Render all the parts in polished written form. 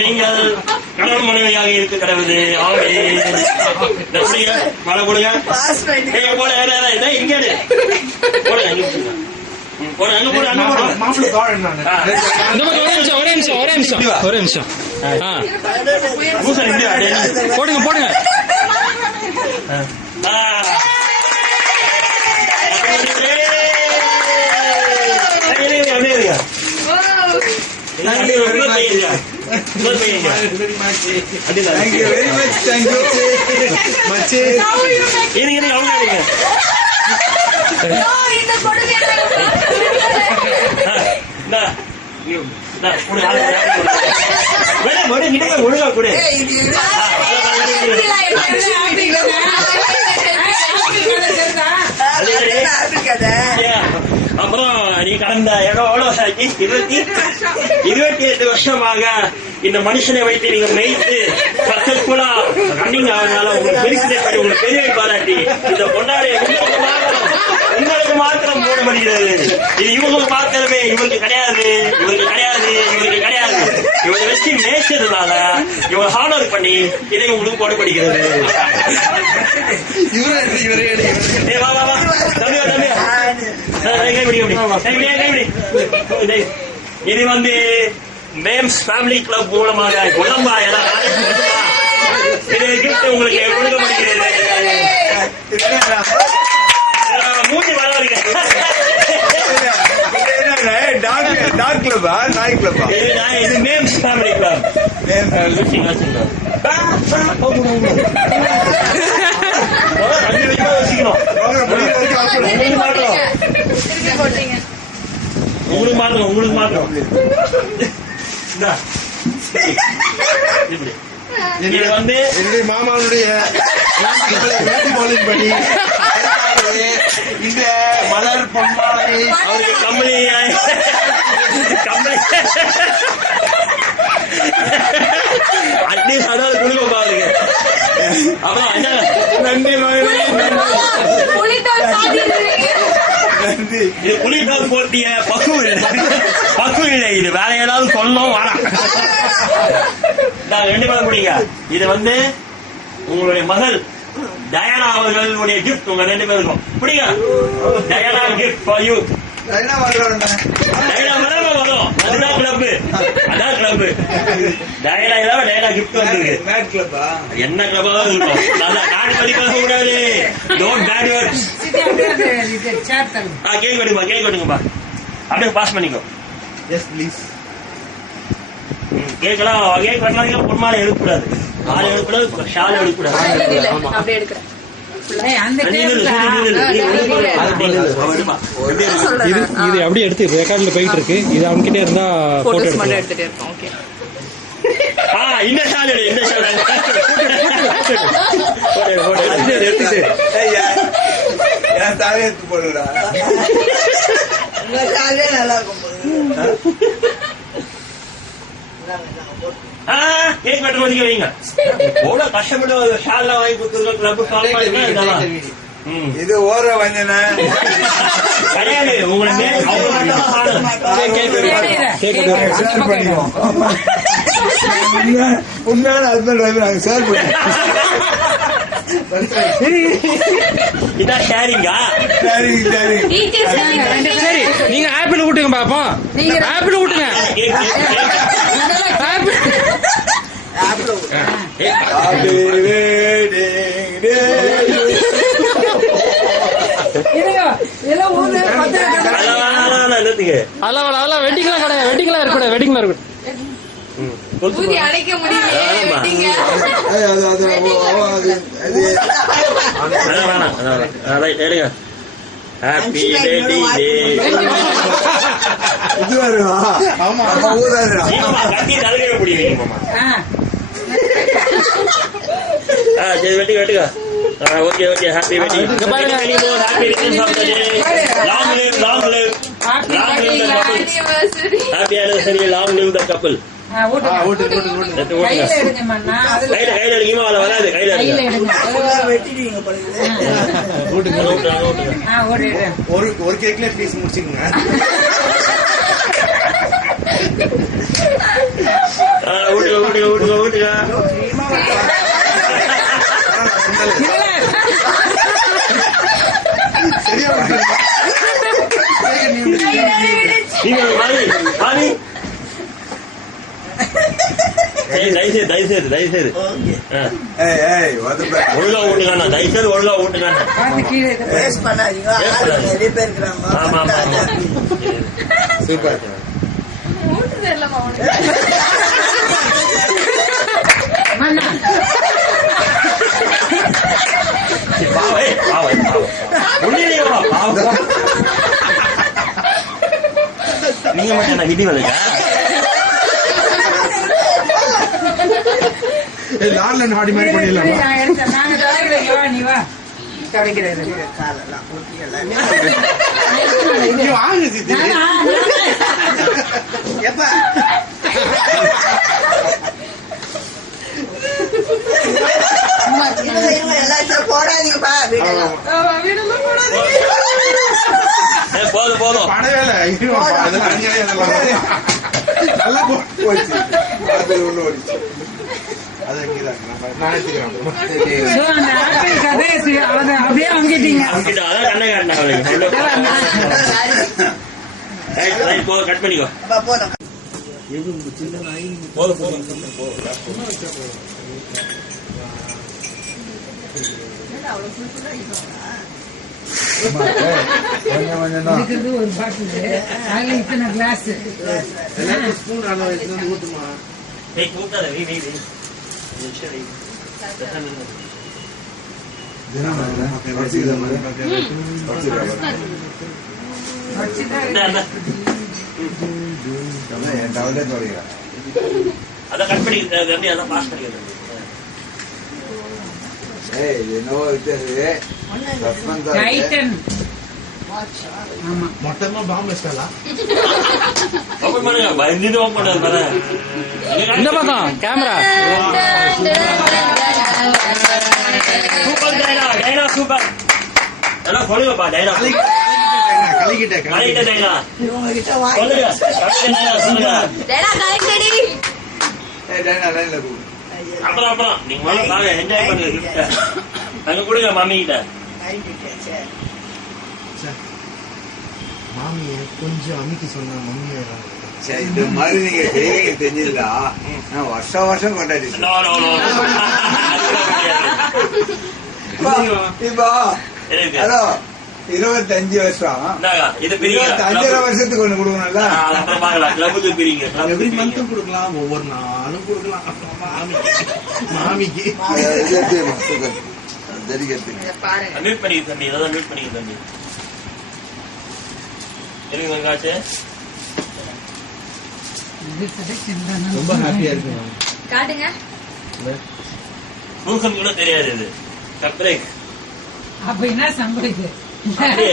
நீங்கள் கணவன் மனைவியாக இருக்க கடவுது. மழை போடுங்க இங்க ஒரே நிமிஷம் போடுங்க போடுங்க. ஒழுங்கா கூட அப்புறம் நீ கடந்த 28 வருஷமாக இந்த மனுஷனை வைத்து நீங்க மெய்த்து சக்சஸ்ஃபுல்லா ரன்னிங் ஆகிறதுனால உங்களுக்கு பெருசினை உங்களுக்கு பெரிய பாராட்டி இந்த கொண்டாடைய உங்களுக்கு மாத்திரம் போடப்படுகிறது. இது இவங்க மாத்திரமே, இவருக்கு கிடையாது, இவருக்கு கிடையாது, இவருக்கு கிடையாது. இவங்க வச்சு மேய்ச்சதுனால இவங்க ஹார்ட் பண்ணி இதை உங்களுக்கு போடப்படுகிறது. இது வந்து மேம்ஸ் ஃபேமிலி கிளப் மூலமாக குழம்பா இது கிஃப்ட் உங்களுக்கு கொடுக்கப்படுகிறது. மூஞ்சி வராதுங்க. டாக் கிளப்பா நாய் கிளப்பா? இது மேம்ஸ் ஃபேமிலி கிளப். உங்களுக்கு மாத்திரம் இது வந்து என்னுடைய மாமாவுடைய படி இந்த மலர் பொம்மாலை அவருக்கு கம்பெனி அட்லீஸ்ட் அதாவது கொடுக்க பாருங்க. அப்புறம் நன்றி இது புலித்தோல் போட்டிய பசு இல்லை. இது வேற ஏதாவது சொல்லணும் வேணாம். ரெண்டு பேரும் முடியுங்க. இது வந்து உங்களுடைய மகள் டயானா அவர்களுடைய கிஃப்ட் உங்க ரெண்டு பேருக்கும் பிடிங்க. Diana gift for you. Diana வரும், அதுதான் கிளப், அதான் கிளப். டயானா இல்லாம டயானா கிஃப்ட் வந்துருக்கு. என்ன கிளப்பா இருக்கும்? நாடு பதிக்க கூடாது. Don't bad words. கேக் வெட்டுங்கப்பா, கேக் வெட்டுங்கப்பா. அப்படியே பாஸ் பண்ணிக்கோ. Yes please. கேட்கலாம், கேக் வெட்டலாம். பொன்மாலை எடுக்கக்கூடாது, மாலை எடுக்கக்கூடாது, ஷால் எடுக்கக்கூடாது. இது அப்படியே எடுத்து ரெக்கார்ட்ல போயிட்டு இருக்கு. இது அவன்கிட்ட இருந்தா போட்டோ எடுத்துட்டு இருக்கோம். ஓகே. இந்த ஷால் எடு, இந்த ஷால் எடுத்துட்டு தலையெடுத்து போடுடா. நல்லா இருக்கும். கேக் வெட்ட ஒதுக்கி வைங்க. எவ்வளவு கஷ்டப்பட்டு ஷால் வாங்கி கொடுத்துருக்கோம். இது ஓர வஞ்சன கிடையாது. உங்களுக்கு உண்மையான ஹஸ்பண்ட் வைஃப் நாங்க ஷேர் பண்ணுவோம். இதான் ஷேரிங்கா? சரி, நீங்க ஆப்பிள் விட்டுங்க பாப்போம். ஆப்பிள் விட்டுங்க. அதெல்லாம் நிறுத்துங்க. அதெல்லாம் வெட்டிங்லாம் கிடையாது. வெட்டிங்லாம் இருக்கக்கூடாது. வெட்டிங்லாம் இருக்கக்கூடாது. ஊதி அடைக்க முடியலையே வெட்டிங்க. அதான் வேணாம். ரைட் எடுங்க. Happy wedding day. இது வருவா ஆமா ஊதாதுடா கட்டி தலையில பிடிவீங்க மாமா. சரி வெட்டுங்க. Okay happy wedding. Happy returns of the day. Long live happy anniversary, long live the couple. கையில எடுங்க மண்ணா. கையில எடுங்கமா வராது. கையில எடுங்க. வெட்டிடுவீங்க படுங்க ஒரு கேக்ல பீஸ் முடிச்சுக்கங்க. ஊட்டுங்க. சரியா நீங்க வாணி தயவுசெய்து ஒழுங்கா ஊட்டுக்காண்ணா. தயவுசெய்து ஒழுங்கா ஊட்டுக்காண்ணா. வேஸ்ட் பண்ணாதீங்க நிறைய பேர் இருக்கிறாங்க ஆமா சூப்பர். ஊட்டு தெரியலமா உனக்கு. நீங்க மட்டும் விதி வலுக்கா லால்ல நாடி மாதிரி பண்ணிடலாமா? காலெல்லாம் ஊட்டியெல்லாம் வாங்க சித்தி. எப்ப எல்லாத்தையும் போடாதீங்கப்பா வீடெல்லாம் போதும் படவே இல்லை. அதெல்லாம் அநியாயம். அதெல்லாம் நல்லா போச்சு. அது ஒண்ணு ஓடிச்சு. அது அங்கேதான் நான் எடுத்துக்கிறேன். அப்படியே வாங்கிட்டீங்க. கண்ணை காட்டினா கட் பண்ணிக்கோ. போதும் போதும் கொஞ்சம் ஒரு பாட்டில் இத்தனை கிளாஸ். ஸ்பூன் அளவு எடுத்து ஊத்துமா? கூட்டாத என் டவுலே தொடங்கிறேன் அதான் கட் பண்ணிக்கிறது. அதான் பாஸ் பண்ணிக்கிறது. என்னவோ மொத்தமா பாம்பு வச்சிட்டாலா? ஓபன் பண்ணுங்க. பயந்துட்டு ஓபன் பண்ணாது பாரு. இந்த பக்கம் கேமரா. Super டைனா super. எல்லாம் சொல்லுங்கப்பா டைனா. கலிக்கிட்டேன் டைனா இவங்க கிட்ட சொல்லுங்க. அப்புறம் நீங்க முதல்ல பாருங்க. என்ஜாய் பண்ணுங்க. கிஃப்ட் அங்க கொடுங்க மாமி கிட்ட. மாமிய கொஞ்சம் அமுக்கி சொன்னா மம்மியை இந்த மாதிரி நீங்க செய்வீங்க தெரிஞ்சிருந்தா நான் வருஷம் கொண்டாடி No. இப்போ ஹலோ 25 வருஷம் இந்தாங்க, இது பிரிங்க. 25 வருஷத்துக்கு ஒண்ணு கொடுக்கணும்ல. அப்புறம் பார்க்கலாம். கிளப்புக்கு பிரிங்க. எவ்ரி மந்த்தும் கொடுக்கலாம், ஒவ்வொரு நாளும் கொடுக்கலாம். மாமிக்கு மியூட் பண்ணிக்க தம்பி. ஏதாவது மியூட் பண்ணிக்க தம்பி. இருங்க வெங்காச்சு. ரொம்ப ஹாப்பியா இருக்கு. காட்டுங்க. பூசன் கூட தெரியாது. இது சர்ப்ரைஸ். அப்ப என்ன சம்பளிக்கு?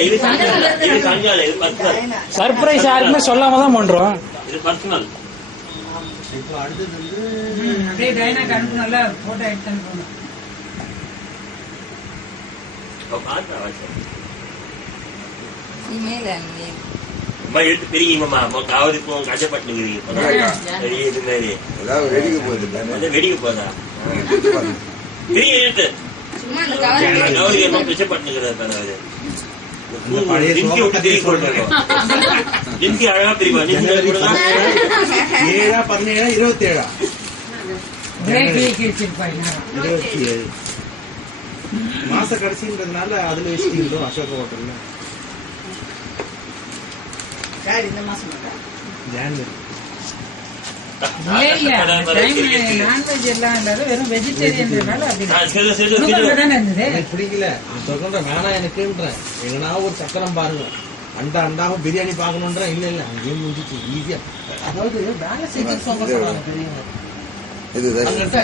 இது சஞ்சால. இது பர்சனல். சர்ப்ரைஸ் யாருக்குமே சொல்லாம தான் பண்றோம். இது பர்சனல். இப்போ அடுத்தது வந்து அப்படியே டைனாக்கு அனுப்புனல போட்டோ எடுத்து அனுப்பணும். பார்த்தா இமேல எடுத்து பிரிங்கம்மா. காவதி கஷ்டப்பட்டுக்கிறீங்க. சரி இது மாதிரி வெடிக்க போகுது வெடிக்க போதா பிரிய எடுத்து சும்மா அந்த கௌரி என்ன கஷ்டப்பட்டுக்கிறது. பழைய ஜிம்கி அழகா பிரிப்பா. 7, 17, 27. 27. மாச கடைசின்றதுனால அதுல வச்சுட்டீங்களோ அசோக ஹோட்டல்ல இந்த மாசம் ஜான்வரி நான்வெஜ் எல்லாம் இல்லாத வெறும் வெஜிடேரியன்றதுனால அப்படி இருந்தது. எனக்கு பிடிக்கல நான் சொல்றேன் வேணாம் எனக்குன்றேன் எங்கன்னா ஒரு சக்கரம் பாருங்க அண்டாவும் பிரியாணி பாக்கணும்ன்ற இல்ல அங்கேயே முடிஞ்சிச்சு ஈஸியா அதாவது வேலை செஞ்சு சொல்றாங்க பெரியவங்க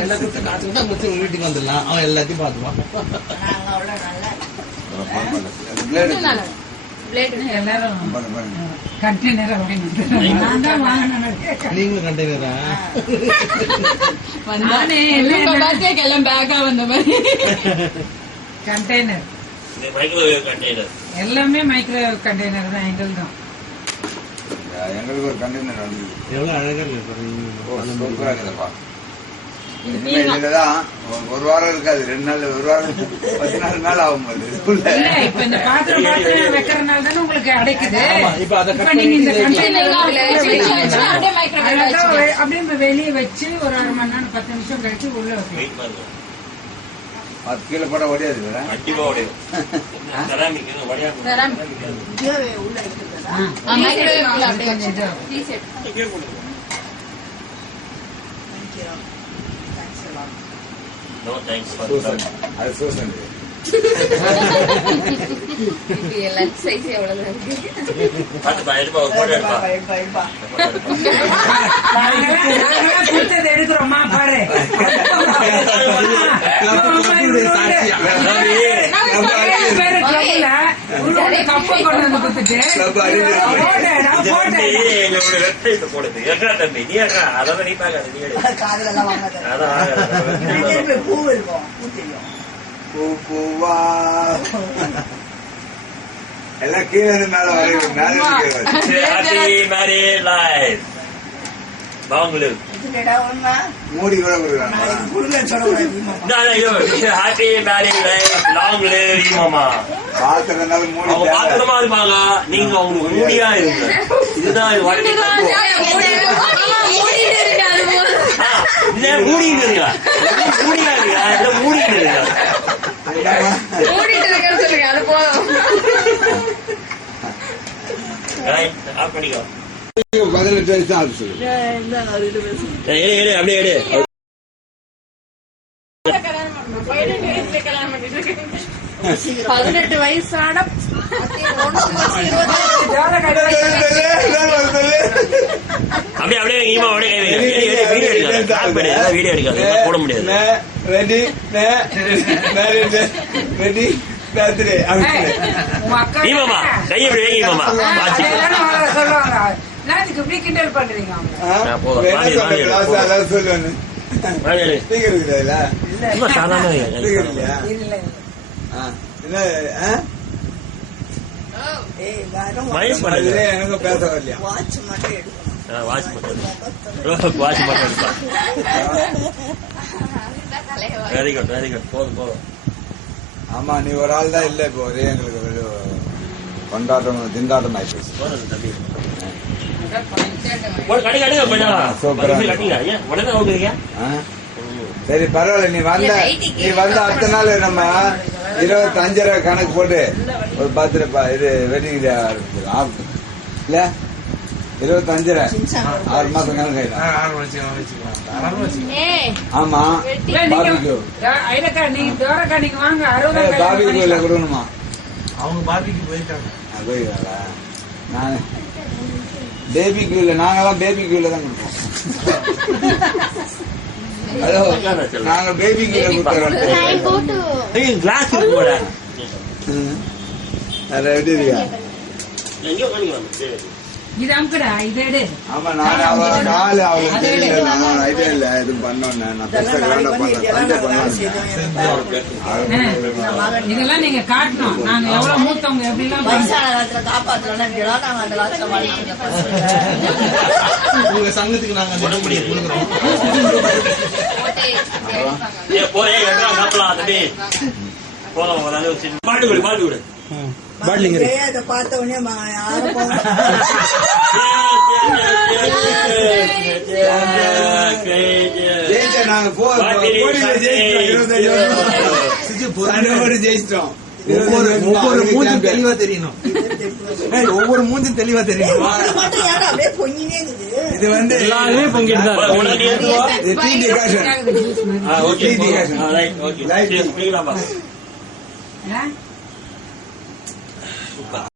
எல்லாத்தையும் காசு அங்க வச்சு உங்க வீட்டுக்கு வந்துடலாம் அவன் எல்லாத்தையும் பாத்துவான் எல்லாரும் கண்டெய்னரை வாங்கிட்டு நான் தான் வாங்கினேன். நீங்களும் கண்டெய்னரா நானே எல்லாம் பேக்கா வந்த மாதிரி கண்டெய்னர் மைக்ரோவேவ் கண்டெய்னர் எல்லாமே மைக்ரோவேவ் கண்டெய்னர் தான் எங்களுக்கு தான். எங்களுக்கு ஒரு கண்டெய்னர் வந்து எவ்வளவு அழகா இருக்கு சூப்பரா இருக்குதுப்பா. இனிமே இதுலதான் ஒரு வாரம் இருக்காது, 2 நாள், ஒரு வாரம் 14 நாள் ஆகும். இல்ல இப்ப இந்த பாத்திரம் வைக்கிறதுனால தானே உங்களுக்கு அடைக்குது. இப்ப அதை இப்ப நீங்க இந்த கண்டெய்னர் அப்படியே வெளியே வச்சு ஒரு 1/2 மணி நேரம் 10 நிமிஷம் கழிச்சு உள்ள வைக்கணும். அது கீழே போட ஓடியாது. கண்டிப்பா உடையும். செராமிக் வடையாது. உள்ள இருக்குதா? No thanks for சூசன். அது சூசன். லஞ்ச் சைஸ் எவ்வளவு இருக்கு பாத்துப்பா எடுப்பா ஒரு போட்டோ எடுப்பா. கொடுத்தது எடுக்கிறோமா பாரு. கப்பை கொண்டு வந்து கொடுத்துட்டு எங்களோட வெப்சைட் போடுது. எட்ரா தம்பி நீ எட்ரா அதான் நீ பாக்காது நீ எடு. காதுல எல்லாம் வாங்காத. அதான் பூ இருக்கும், பூ தெரியும். பூவா எல்லாம் கீழே இருந்து மேல வரைக்கும், மேல இருந்து கீழே வரைக்கும். Happy married life long live. மூடி கூட கொடுக்குறாங்க. Happy married life long live மாமா. பாத்துறதுனால மூடி அவங்க பாத்திரமா இருப்பாங்க, நீங்க அவங்களுக்கு மூடியா இருங்க. இதுதான் இது வாழ்க்கை. இல்ல மூடிட்டு இருக்கா, மூடியா இருக்கா, இல்ல மூடிட்டு இருக்கா. சொல்லுங்க அது போதும். ஆஃப் பண்ணிக்கோ. 18 வயசு தான் அது சொல்லு. எடு எடு அப்படியே எடு. 18 வயசான அப்படியே அப்படியே ஈமா அப்படியே வீடியோ எடுக்காது, வீடியோ எடுக்காது, போட முடியாது. ரெடி ரெடி பேர்த்டே ஈமாமா கையை இப்படி வைங்க ஈமாமா. வாட்சி சொல்லுவாங்க நாளைக்கு இப்படி கிண்டல் பண்றீங்க. அதான் சொல்லுவானு. எடு. ஸ்பீக்கர் இருக்குதா? சும்மா சாதாரண ஸ்பீக்கர் இல்லையா? இல்ல என்ன மைஸ் பண்ணுங்க. எனக்கு பேச வரலையா? வாட்ச் மட்டும் எடுக்கணும். வாட்ச் மட்டும் வாட்ச் மட்டும் எடுப்பா. Very good very good. போதும் போதும். ஆமா, நீ ஒரு ஆள் தான் இல்ல. இப்போ ஒரே எங்களுக்கு கொண்டாட்டம் திண்டாட்டம் ஆயிடுச்சு. போதும் தம்பி. கட்டிங்க கட்டிங்க கொஞ்சம் சூப்பரா கட்டிங்க. ஏன் உடனே ஓடுறீங்க? சரி பரவாயில்ல. நீ வந்த அடுத்த நாள் நம்ம 25 கணக்கு போட்டு ஒரு 10 இது வெட்டிங் டே இல்ல 25 6 மாசம் கணக்கு ஆயிடும். ஆமா பாபிக்கு நீங்க தோரக்கா நீங்க வாங்க 60 பாபிக்கு கொடுக்கணுமா? அவங்க பார்பிக்கு போயிருக்காங்க. போயிருக்காங்களா? நான் பேபிக்கு இல்ல, நாங்கெல்லாம் பேபிக்கு தான் கொடுப்போம். ஹலோ, நாங்க பேபிக்கு கொடுத்துறோம். கிளாஸ் இருக்கு போட. அது எப்படி இருக்கா? எங்கேயோ பண்ணிக்கலாம். இது அமுக்கடா இது எடு. ஆமா, நான் நாலு அவளுக்கு தெரியல. நான் ஐடியா இல்ல எதுவும் பண்ணோன்னு. நான் பெருசா கிராண்டா பண்ணேன். இதெல்லாம் நீங்க காட்டணும். நாங்க எவ்வளவு மூத்தவங்க எப்படி எல்லாம் வயசான காலத்துல காப்பாற்றலாம். நாங்க அந்த காலத்துல உங்க சங்கத்துக்கு நாங்க போட முடியாது. கொடுக்குறோம். சாப்பிடலாம் தம்பி. போதும் ஒரு அளவு பாட்டு விடு பாட்டு விடு. பாட்லிங் அதை பார்த்த உடனே யாரும் ஜெயிச்சா நாங்க 25 வருஷம் மூஞ்சி சண்டை போட்டு ஜெயிச்சிட்டோம். ஒவ்வொரு மூஞ்சும் தெளிவா தெரியணும். ஒவ்வொரு மூஞ்சும் தெளிவா தெரியணும். இது மட்டும் ஏன்டா அப்படியே பொங்கினே இருக்குது? இது வந்து எல்லாருமே பொங்கிட்டு தான் இருக்கு. உனக்கு ஏத்துவா? இது tea decoction. Okay tea decoction. Right okay Right. குடிக்கலாம்பா. ஆ? சூப்பர்.